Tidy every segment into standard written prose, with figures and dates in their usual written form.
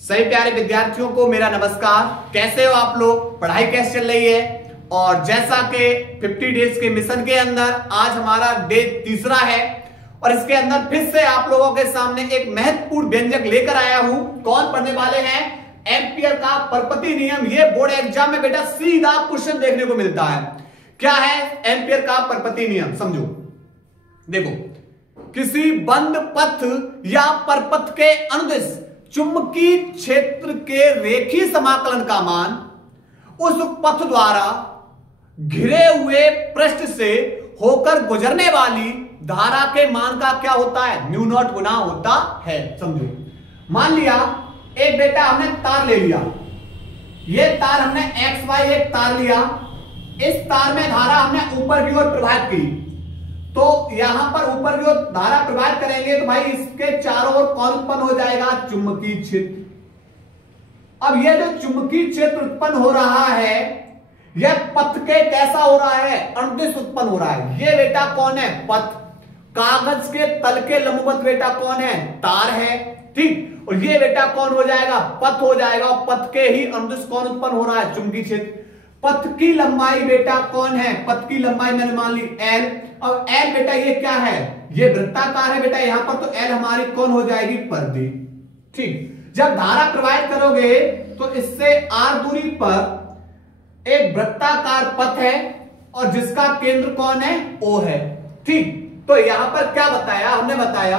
सभी प्यारे विद्यार्थियों को मेरा नमस्कार। कैसे हो आप लोग? पढ़ाई कैसे चल रही है? और जैसा कि 50 डेज के मिशन के अंदर आज हमारा डे तीसरा है और इसके अंदर फिर से आप लोगों के सामने एक महत्वपूर्ण व्यंजक लेकर आया हूं। कौन पढ़ने वाले हैं? एम्पियर का परपति नियम। ये बोर्ड एग्जाम में बेटा सीधा क्वेश्चन देखने को मिलता है। क्या है एम्पियर का परपति नियम? समझो, देखो, किसी बंद पथ या परपथ के अनुदिश चुंबकीय क्षेत्र के रेखीय समाकलन का मान उस पथ द्वारा घिरे हुए पृष्ठ से होकर गुजरने वाली धारा के मान का क्या होता है? न्यू नॉट गुना होता है। समझो, मान लिया एक बेटा हमने तार ले लिया, ये तार हमने एक्स वाई एक तार लिया, इस तार में धारा हमने ऊपर की ओर प्रवाहित की, तो यहां पर ऊपर की ओर धारा प्रवाहित करेंगे तो भाई इसके चारों ओर कौन उत्पन्न हो जाएगा? चुंबकीय क्षेत्र। अब यह जो चुंबकीय क्षेत्र उत्पन्न हो रहा है यह पथ के कैसा हो रहा है? अनुदिश उत्पन्न हो रहा है। ये बेटा कौन है? पथ। कागज के तल के लंबवत बेटा कौन है? तार है, ठीक। और ये बेटा कौन हो जाएगा? पथ हो जाएगा। और पथ के ही अनुदिश कौन उत्पन्न हो रहा है? चुंबकीय क्षेत्र। पथ की लंबाई बेटा कौन है? पथ की लंबाई मैंने मान ली L। और L बेटा ये क्या है? ये वृत्ताकार है बेटा यहां पर, तो L हमारी कौन हो जाएगी? परिधि, ठीक। जब धारा प्रवाहित करोगे तो इससे R दूरी पर एक वृत्ताकार पथ है और जिसका केंद्र कौन है? O है, ठीक। तो यहां पर क्या बताया हमने? बताया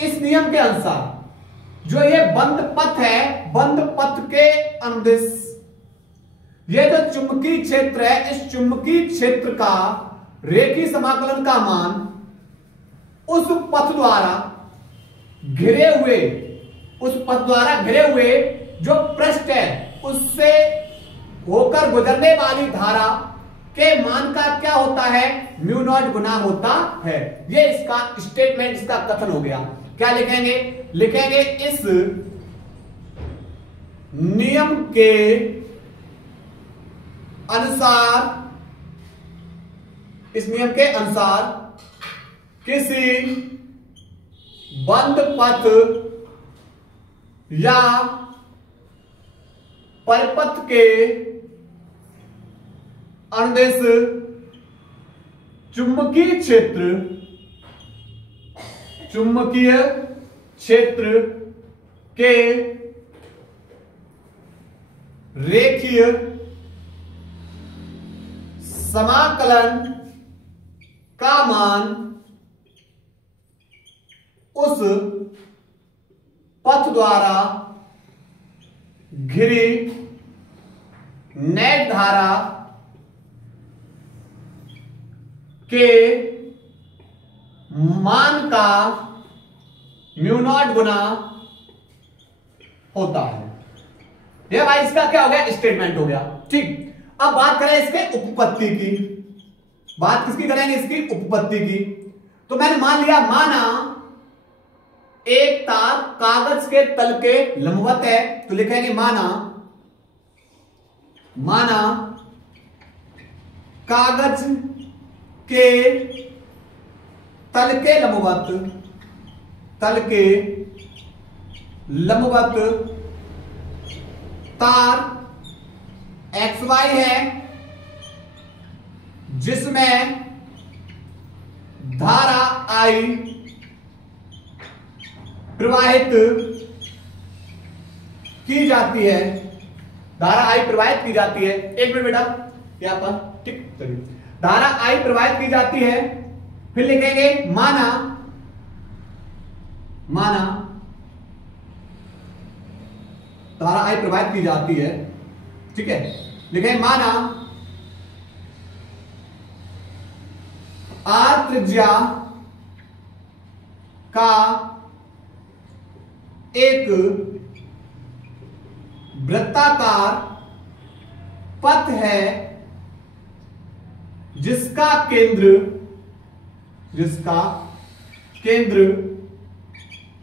इस नियम के अनुसार जो ये बंद पथ है, बंद पथ के अनुदिश ये जो चुंबकीय क्षेत्र है, इस चुंबकीय क्षेत्र का रेखीय समाकलन का मान उस पथ द्वारा घिरे हुए, उस पथ द्वारा घिरे हुए जो पृष्ठ है उससे होकर गुजरने वाली धारा के मान का क्या होता है? म्यू नॉट गुना होता है। ये इसका स्टेटमेंट, इसका कथन हो गया। क्या लिखेंगे? लिखेंगे इस नियम के अनुसार, इस नियम के अनुसार किसी बंद पथ या परपथ के अनुदिश चुंबकीय क्षेत्र, चुंबकीय क्षेत्र के रेखीय समाकलन का मान उस पथ द्वारा घिरी नेट धारा के मान का म्यू नॉट गुना होता है। यह भाई इसका क्या हो गया? स्टेटमेंट हो गया, ठीक। अब बात करें इसके उपपत्ति की। बात किसकी करेंगे? इसकी उपपत्ति की। तो मैंने मान लिया, माना एक तार कागज के तल के लंबवत है, तो लिखेंगे माना कागज के तल के लंबवत, तल के लंबवत तार XY है जिसमें धारा I प्रवाहित की जाती है, धारा I प्रवाहित की जाती है। एक मिनट बेटा, यहां पर, ठीक, चलिए। धारा I प्रवाहित की जाती है, फिर लिखेंगे माना धारा I प्रवाहित की जाती है, ठीक है। लिखें माना R त्रिज्या का एक वृत्ताकार पथ है जिसका केंद्र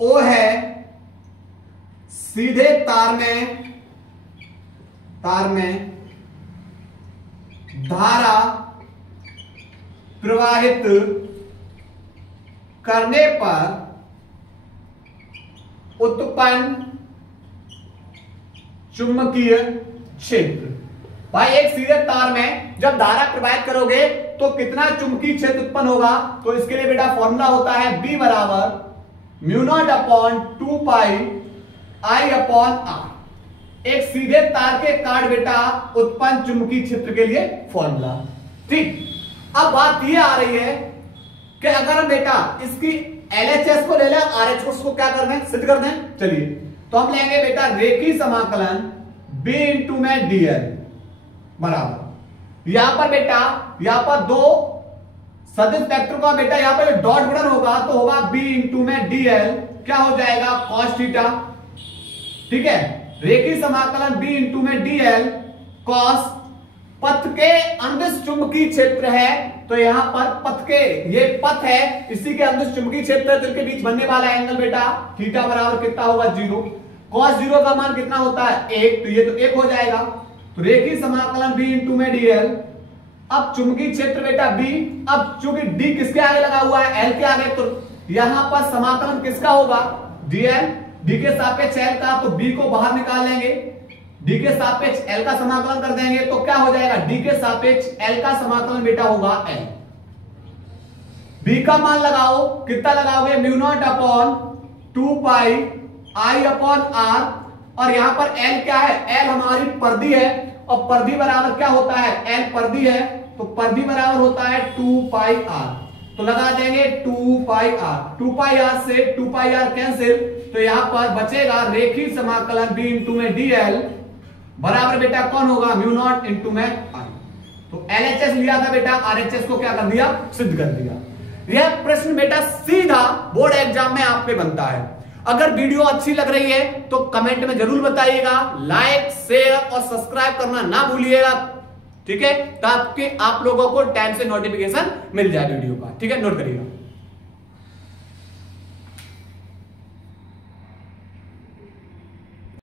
O है। सीधे तार में धारा प्रवाहित करने पर उत्पन्न चुंबकीय क्षेत्र। भाई एक सीधे तार में जब धारा प्रवाहित करोगे तो कितना चुंबकीय क्षेत्र उत्पन्न होगा, तो इसके लिए बेटा फॉर्मूला होता है B बराबर mu naught upon 2 pi I upon R। एक सीधे तार के काट बेटा उत्पन्न चुंबकीय क्षेत्र के लिए फॉर्मूला। ठीक, अब बात यह आ रही है कि अगर बेटा इसकी LHS को ले लें, RHS को क्या कर दें, सिद्ध कर दें। चलिए तो हम लेंगे बेटा रेखीय समाकलन B इंटू में dl बराबर, यहां पर बेटा यहां पर दो सदिश वेक्टर का बेटा यहां पर डॉट गुणन होगा तो होगा B इंटू में dl, क्या हो जाएगा cos थीटा। ठीक है, रेखीय समाकलन B इंटू में dl cos, पथ के अंदिश चुंबकीय क्षेत्र है तो यहां पर पथ के, ये पथ है, इसी के अंदिश चुंबकीय क्षेत्र है तो इनके बीच बनने वाला एंगल बेटा थीटा बराबर कितना होगा 0। cos 0 का मान कितना होता है 1, तो ये तो 1 हो जाएगा। तो रेखीय समाकलन B इंटू में dl, अब चुंबकीय क्षेत्र बेटा B, अब चूंकि D किसके आगे लगा हुआ है L के आगे, तो यहां पर समाकलन किसका होगा dl, D के सापेक्ष L का, तो B को बाहर निकाल लेंगे, D के सापेक्ष L का समाकलन कर देंगे तो क्या हो जाएगा D के सापेक्ष L का समाकलन बेटा होगा L। B का मान लगाओ, कितना लगाओगे mu naught upon 2 pi I upon R, और यहां पर L क्या है, L हमारी परिधि है और परिधि बराबर क्या होता है L परिधि है, तो परिधि बराबर होता है 2 पाई R, तो लगा देंगे 2 पाई R, 2 पाई R से 2 पाई R कैंसिल, तो यहां पर बचेगा रेखीय समाकलन B इंटू में dl बराबर बेटा कौन होगा म्यू नॉट इंटू में I। तो LHS लिया था बेटा, RHS को क्या कर दिया, सिद्ध कर दिया। यह प्रश्न बेटा सीधा बोर्ड एग्जाम में आप पे बनता है। अगर वीडियो अच्छी लग रही है तो कमेंट में जरूर बताइएगा, लाइक शेयर और सब्सक्राइब करना ना भूलिएगा। ठीक है, ताकि आप लोगों को टाइम से नोटिफिकेशन मिल जाए वीडियो का। ठीक है, नोट करिएगा।